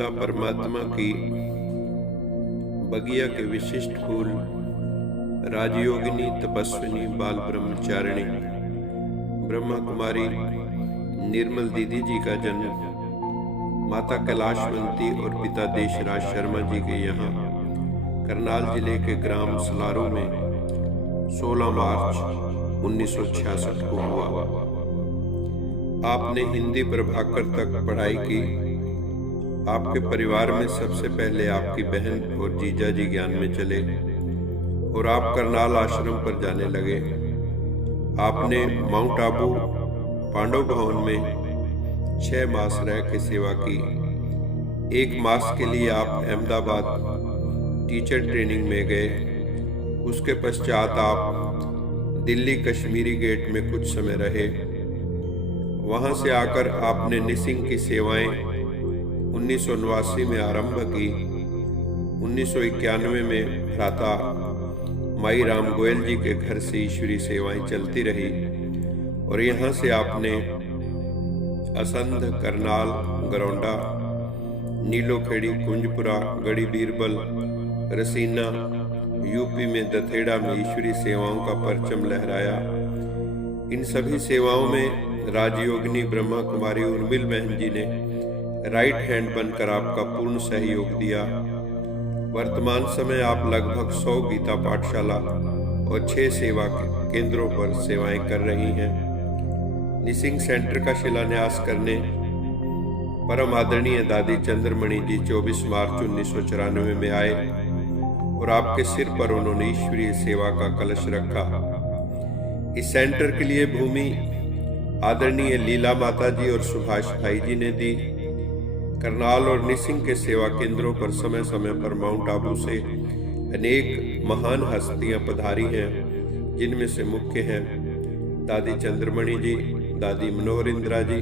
पिता परमात्मा की बगिया के विशिष्ट फूल राजयोगिनी तपस्विनी बाल ब्रह्मचारिणी ब्रह्मा कुमारी निर्मल दीदी जी का जन्म माता कैलाशवंती और पिता देशराज शर्मा जी के यहाँ करनाल जिले के ग्राम सलारू में 16 मार्च 1966 को हुआ। आपने हिंदी प्रभाकर तक पढ़ाई की। आपके परिवार में सबसे पहले आपकी बहन और जीजा जी ज्ञान में चले और आप करनाल आश्रम पर जाने लगे। आपने माउंट आबू पांडव भवन में 6 मास रह के सेवा की। 1 मास के लिए आप अहमदाबाद टीचर ट्रेनिंग में गए। उसके पश्चात आप दिल्ली कश्मीरी गेट में कुछ समय रहे। वहां से आकर आपने निसिंग की सेवाएं 1989 में आरंभ की। 1991 में भ्राता माई राम गोयल जी के घर से ईश्वरी सेवाएं चलती रही और यहाँ से आपने असंध, करनाल, गरौंडा, नीलोखेड़ी, कुंजपुरा, गढ़ी बीरबल, रसीना, यूपी में दथेड़ा में ईश्वरी सेवाओं का परचम लहराया। इन सभी सेवाओं में राजयोगिनी ब्रह्मा कुमारी उर्मिल बहन जी ने राइट हैंड बनकर आपका पूर्ण सहयोग दिया। वर्तमान समय आप लगभग 100 गीता पाठशाला और 6 सेवा केंद्रों पर सेवाएं कर रही हैं। निसिंग सेंटर का शिलान्यास करने परम आदरणीय दादी चंद्रमणि जी 24 मार्च 1994 में आए और आपके सिर पर उन्होंने ईश्वरीय सेवा का कलश रखा। इस सेंटर के लिए भूमि आदरणीय लीला माता जी और सुभाष भाई जी ने दी। करनाल और निसिंग के सेवा केंद्रों पर समय समय पर माउंट आबू से अनेक महान हस्तियां पधारी हैं, जिनमें से मुख्य हैं दादी चंद्रमणि जी, दादी मनोहर इंदिरा जी,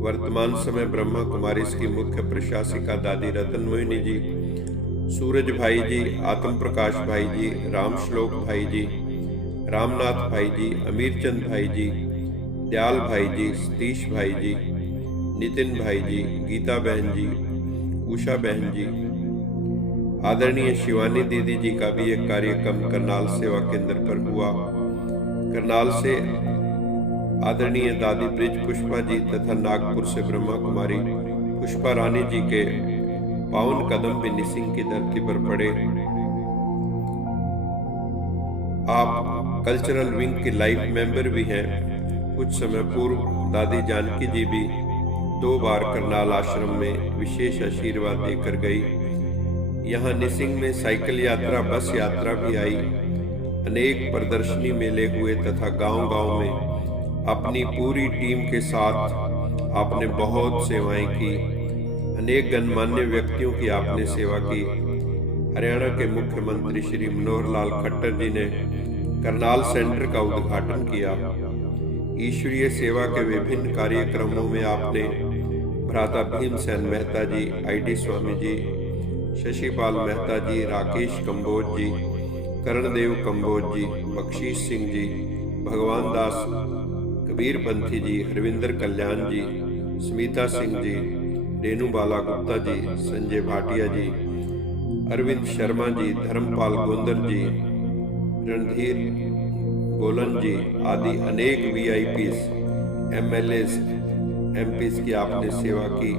वर्तमान समय ब्रह्मा कुमारीज की मुख्य प्रशासिका दादी रतन मोहिनी जी, सूरज भाई जी, आत्म प्रकाश भाई जी, राम श्लोक भाई जी, रामनाथ भाई जी, अमीरचंद भाई जी, दयाल भाई जी, सतीश भाई जी, नितिन भाई जी, गीता बहन जी, उषा बहन जी। आदरणीय शिवानी दीदी जी का भी एक कार्यक्रम करनाल सेवा केंद्र पर हुआ। करनाल से आदरणीय दादी ब्रिज पुष्पा जी तथा नागपुर से ब्रह्मा कुमारी पुष्पा रानी जी के पावन कदम भी निसिंग की धरती पर पड़े। आप कल्चरल विंग की लाइफ मेंबर भी हैं। कुछ समय पूर्व दादी जानकी जी भी 2 बार करनाल आश्रम में विशेष आशीर्वाद देकर गई। यहाँ निसिंग में साइकिल यात्रा, बस यात्रा भी आई। अनेक प्रदर्शनी मेले हुए तथा गांव-गांव में अपनी पूरी टीम के साथ आपने बहुत सेवाएं की। अनेक गणमान्य व्यक्तियों की आपने सेवा की। हरियाणा के मुख्यमंत्री श्री मनोहर लाल खट्टर जी ने करनाल सेंटर का उद्घाटन किया। ईश्वरीय सेवा के विभिन्न कार्यक्रमों में आपने भ्राता भीमसेन मेहता जी, ID स्वामी जी, शशिपाल मेहता जी, राकेश कंबोज जी, करणदेव कंबोज जी, बख्शीश सिंह जी, भगवान दास कबीर पंथी जी, हरविंदर कल्याण जी, स्मिता सिंह जी, रेणु बाला गुप्ता जी, संजय भाटिया जी, अरविंद शर्मा जी, धर्मपाल गोंदर जी, रणधीर गोलन जी आदि अनेक VIPs, MLAs, MPs की आपने सेवा की।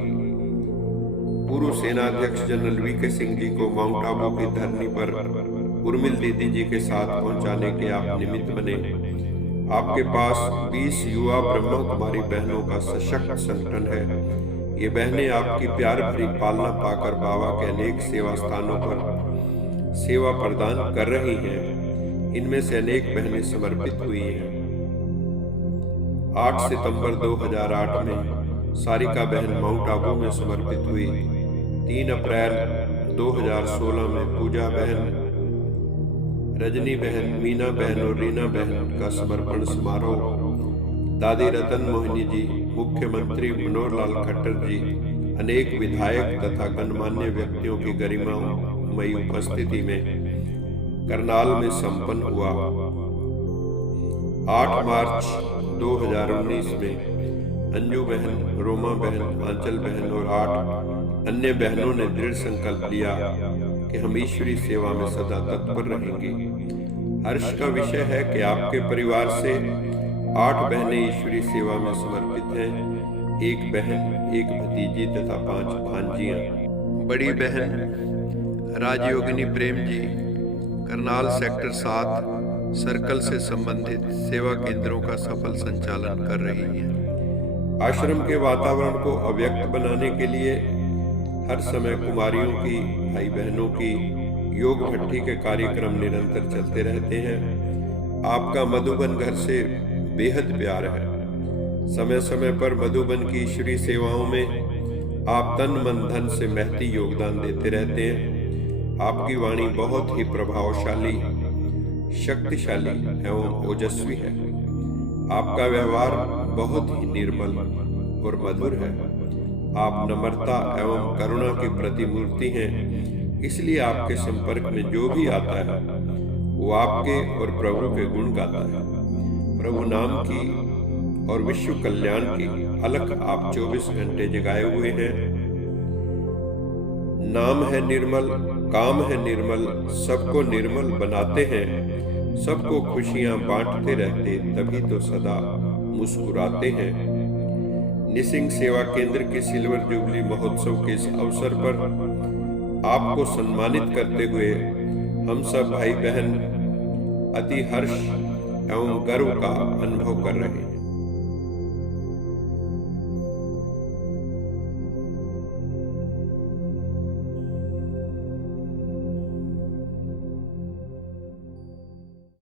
पूर्व सेनाध्यक्ष जनरल VK सिंह जी को माउंट आबू की धरनी पर उर्मिल दीदी जी के साथ पहुंचाने के आप निमित्त बने। आपके पास 20 युवा ब्रह्मा कुमारी बहनों का सशक्त संगठन है। ये बहनें आपकी प्यार भरी पालना पाकर बाबा के अनेक सेवा स्थानों पर सेवा प्रदान कर रही हैं। इनमें से अनेक बहनें समर्पित हुई हैं। 8 सितंबर 2008 में सारिका बहन माउंट आबू में समर्पित हुई। 3 अप्रैल 2016 में पूजा बहन, रजनी बहन, मीना बहन और रीना बहन का समर्पण समारोह। दादी रतन मोहिनी जी, मुख्यमंत्री मनोहर लाल खट्टर जी, अनेक विधायक तथा गणमान्य व्यक्तियों की गरिमामयी उपस्थिति में करनाल में संपन्न हुआ। 8 मार्च 2019 में अंजू बहन, रोमा बहन, आंचल बहन और 8 अन्य बहनों ने दृढ़ संकल्प लिया कि हम ईश्वरीय सेवा में सदा तत्पर रहेंगे। हर्ष का विषय है कि आपके परिवार से 8 बहनें ईश्वरीय सेवा में समर्पित हैं, 1 बहन, 1 भतीजी तथा 5 भांजियां। बड़ी बहन राजयोगिनी प्रेम जी करनाल सेक्टर 7 सर्कल से संबंधित सेवा केंद्रों का सफल संचालन कर रही हैं। आश्रम के वातावरण को अव्यक्त बनाने के लिए हर समय कुमारियों की, भाई बहनों की योग भट्टी के कार्यक्रम निरंतर चलते रहते हैं। आपका मधुबन घर से बेहद प्यार है। समय समय पर मधुबन की ईश्वरीय सेवाओं में आप तन मन धन से महती योगदान देते रहते हैं। आपकी वाणी बहुत ही प्रभावशाली, शक्तिशाली एवं ओजस्वी है। आपका व्यवहार बहुत ही निर्मल और मधुर है। आप नम्रता एवं करुणा की प्रतिमूर्ति हैं, इसलिए आपके संपर्क में जो भी आता है वो आपके और प्रभु के गुण गाता है। प्रभु नाम की और विश्व कल्याण की अलख आप 24 घंटे जगाए हुए हैं। नाम है निर्मल, काम है निर्मल, सबको निर्मल बनाते हैं, सबको खुशियां बांटते रहते, तभी तो सदा मुस्कुराते हैं। निसिंग सेवा केंद्र के सिल्वर जुबली महोत्सव के इस अवसर पर आपको सम्मानित करते हुए हम सब भाई बहन अति हर्ष एवं गर्व का अनुभव कर रहे हैं।